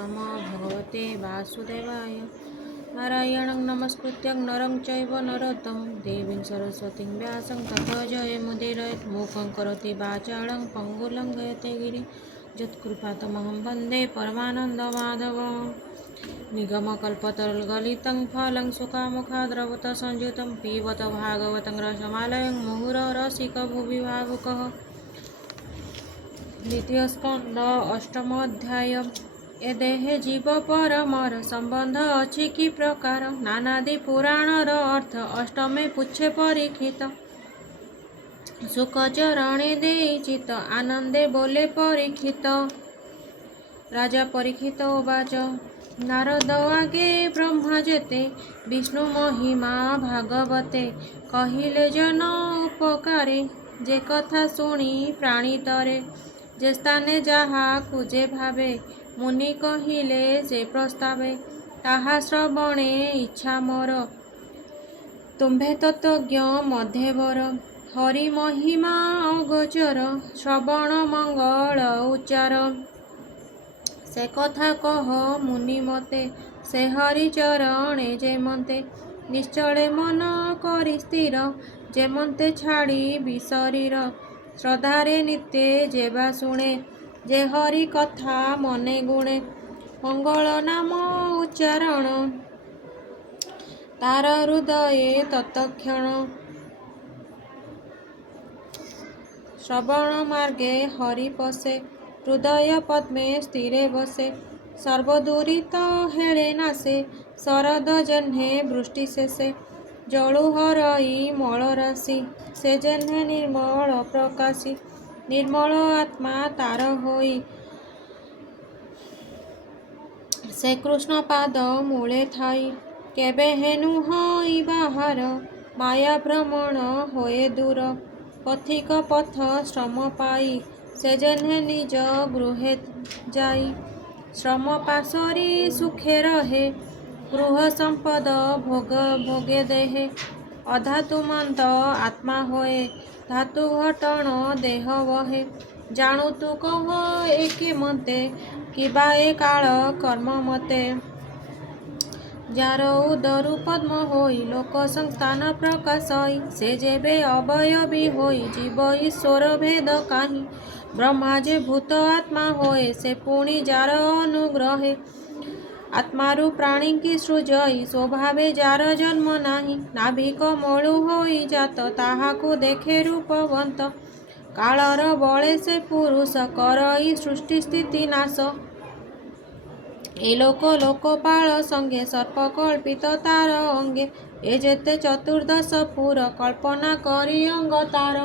नमो भगवते वासुदेवाय। नारायणं नमस्कृत्य नरं चैव नरोत्तमं देवीं सरस्वतीं व्यासं ततो जयमुदीरयेत्। मूकं करोति वाचालं पङ्गुलं गयते गिरिं यत्कृपातमहं वन्दे परमानन्दमाधवं। निगमकल्पतरुगलितं फलं सुखामुखाद्रवतसंयुतं पिबत भागवतं रसमालयं मुहुरः रसिको भुवि भावुकः। द्वितीय स्कंद अष्टम अध्याय। ए देहे जीव परमर संबंध अछि कि प्रकार। नानादि पुराणर अर्थ अष्टमे पुच्छे परीक्षित। सुखचरणे देई चित आनंदे बोले परीक्षित। राजा परीक्षित उवाच नारद आगे ब्रह्मा जेते विष्णु महिमा भागवते कहिले जन उपकारे जे कथा शुणी प्राणितरे जे स्थाने जाहा कुजे भावे मुनि कहिले से प्रस्तावे ताहा श्रवणे इच्छा मोर तुम्भे तत्त्वज्ञ मध्यवर हरि महिमा अगोचर श्रवण मंगल उच्चार से कथा कह मुनि मते से हरि चरणे जेमते निश्चले मन करी स्थिर जेमते छाड़ी विशरीर श्रद्धारे नित्य जेबा शुणे जे हरि कथा मने गुणे मंगल नाम उच्चारण तार हृदये तत्क्षण श्रवण मार्गे हरि पसे हृदय पद्मे स्थिरे बसे सर्वदुरित हेळे नासे शरद जह्ने वृष्टि शेषे जळु हरई मळ राशि से जह्ने निर्मल प्रकाशी निर्मल आत्मा तार होई से कृष्ण पाद मूले थाई केबे हेनु हई बाहार माया भ्रमण होए दूर पथिक पथ श्रम पाई से जह्ने निज गृहे जाई श्रम पासरी सुखे रहे गृह संपद भोग भोगे देहे अधातुमंत आत्मा होए धातु घटण देह वहे जाणु तू कह एके मते किबा ए काल कर्म मते जार उदरु पद्म होई लोक संस्थान प्रकाशई से जेबे अवयवी होई जीव ईश्वर भेद काही ब्रह्मा जे भूत आत्मा होए से पुणी जार अनुग्रहे आत्मारु प्राणी की सृजई स्वभावे जार जन्म नाही नाभिक मळु होई जात ताहाकु देखे रूपवंत कालर बळे से पुरुष करई सृष्टि स्थिति नाश ए लोक लोकपाल संगे सर्प कल्पित तार अंगे ए जेते चतुर्दश पुर कल्पना करी अंग तार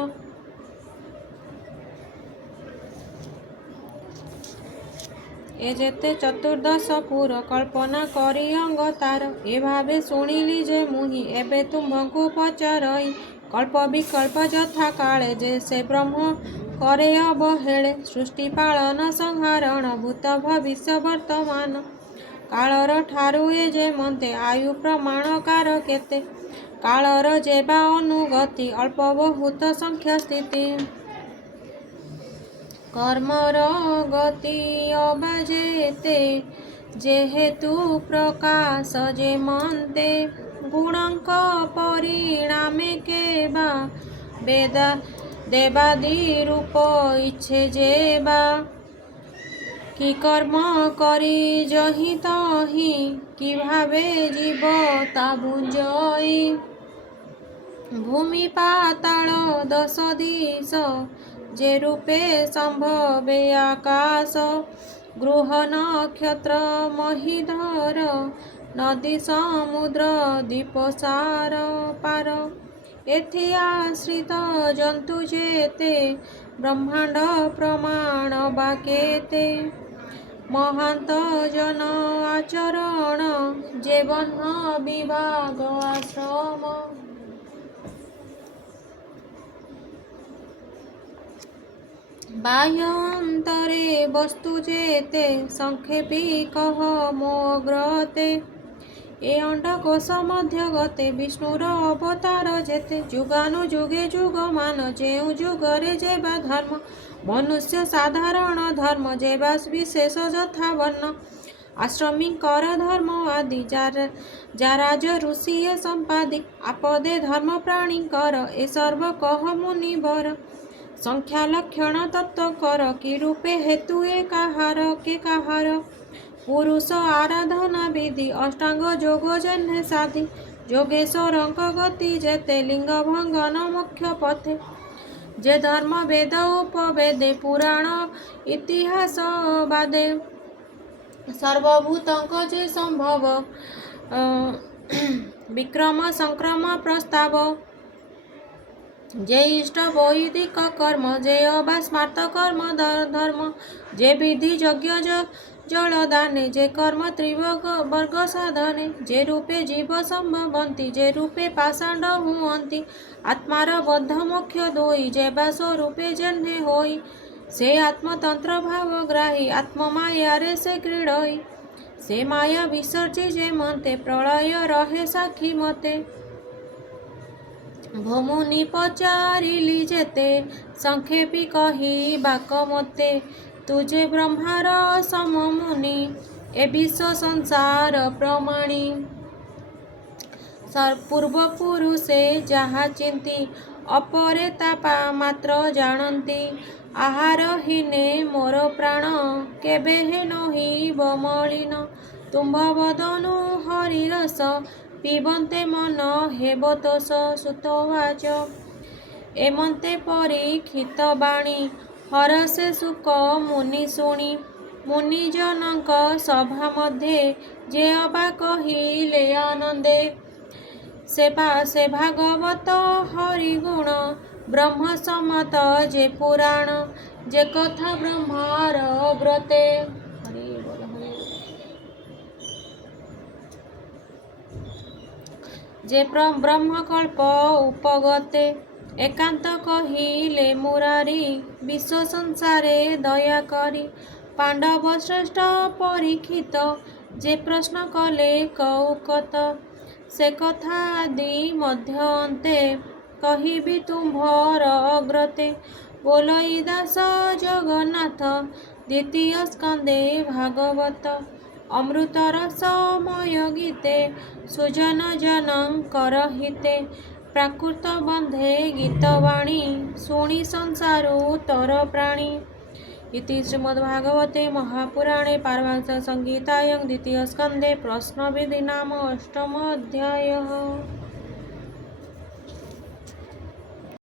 ए जेते चतुर्दश पुर कल्पना करी अंग तार ए भावे शुणिली जे मुहि एबे तुम्भंकु पचारई कल्प विकल्प यथा काले जे से ब्रह्म करे अवहेळे सृष्टि पालन संहारण भूत भविष्य वर्तमान कालर ठारु ए जे मते आयु प्रमाण कार केते कालर जेबा अनुगति अल्प बहुत संख्या स्थिति कर्मर गति अबाजेते जेहेतु प्रकाश जे मन्ते गुणंक परिणामे केबा वेदा देवादि रूप इच्छे जेबा कि कर्म करी जहि तहि कि भावे जीव ता बुझई भूमि पाताल दश दिश जे रूपे संभवे आकाश गृह नक्षत्र महिधर नदी समुद्र दीपसार पार एथि आश्रित जंतु जेते ब्रह्मांड प्रमाण बाकेते महांत जन आचरण जे बन्ह विभाग आश्रम बाह्य अंतरे वस्तु जेते संक्षेपी कह मोग्रते ए अंडकोश मध्य गते विष्णुर अवतार जेते जुगानु जुगे जुगमान जेउ जुगरे जेबा धर्म मनुष्य साधारण धर्म जेबा विशेष यथा वर्ण आश्रमी कर धर्म आदि जा राज ऋषि संपादि आपदे धर्म प्राणी कर ए सर्व कह मुनि बर संख्या लक्षण तत्व कर कि रूपे हेतु ए काहार पुरुष आराधना विधि अष्टांग जोग जन्हे साधि जोगेश्वरंक गति जेते लिंग भंगन मुख्य पथे जे धर्म वेद उपवेदे पुराण इतिहास बादे सर्वभूतंक जे संभव विक्रम संक्रम प्रस्ताव जे इष्ट वैदिक कर्म जे अबा स्मार्त कर्म धर्म जे विधि यज्ञ जलदाने जे कर्म त्रिवर्ग साधने जे रूपे जीव संभवंती जे रूपे पाषाण्ड हुअंती आत्मार बद्ध मुख्य दोई जे बा स्वरूपे जन्हे होई से आत्मतंत्र भावग्राही आत्ममाया रे से क्रीडई से माया विसर्जी जे मते प्रलय रहे साक्षी मते भमुनि पचारिली जेते संक्षेपी कही बाक मते तुझे ब्रह्मार सम मुनि ए विश्व संसार प्रमाणी पूर्व पुरुषे जहा चिंती अपरे तापा मात्र जानती आहार हीने मोर प्राण केबे हे नही बमलिन तुम्भ बदनु हरिरस पिबन्ते मन हेबतोष सुतवाच एमन्ते परीक्षित बाणी हरसे सुख मुनि शुणी मुनिजनक सभा मध्ये जे अबा कहिले आनंदे से भागवत हरिगुण ब्रह्म सम्मत जे पुराण जे कथा ब्रह्मार व्रते जे ब्रह्मकल्प उपगते एकांत कहिले मुरारी विश्व संसारे दया करी पांडव श्रेष्ठ परीक्षित जे प्रश्न कले कौकत से कथा आदि मध्य अन्ते कहिबि तुम्भर अग्रते बोलई दास जगन्नाथ द्वितीय स्कंदे भागवत अमृतरसमय गीते सुजन जनकर हिते प्राकृत बंधे गीतवाणी शुणी संसारु तर प्राणी इति श्रीमद्भागवते महापुराणे पारमार्थ संहितायां द्वितीय स्कंदे प्रश्नविधि नाम 8 अध्यायः।